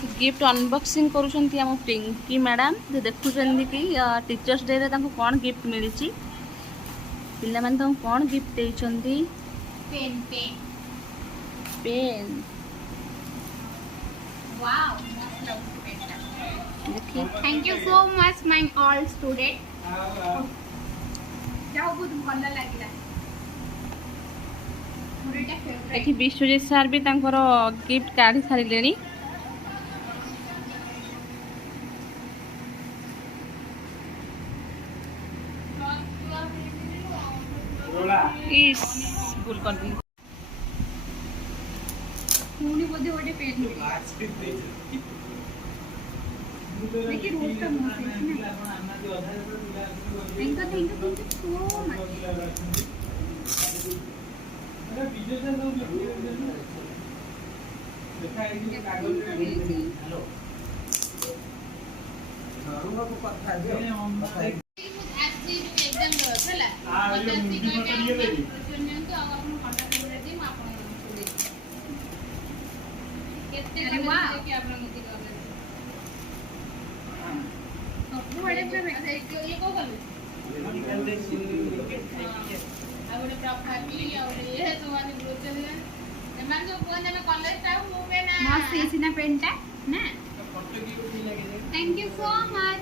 gift unboxing करुछंती हम Pinky madam जे देखुछंती कि teachers day रे तांको कोन गिफ्ट मिलिची पिल्ला मन तांको कोन गिफ्ट देइछंती पेन पेन पेन वाओ मस्त लगुच पेनटा देखी thank you so much my all student जाओ बहुत भल लागिला मोरटा फेवरेट देखी विश्वजीत सर भी तांकर गिफ्ट काढी सारिलेनी इस भूल कर दी मुनी बोधे ओटे पेन देखिए रोज का मस्त है ना थैंक यू सो मच मस्त है ना पेनटा ना थैंक यू सो मच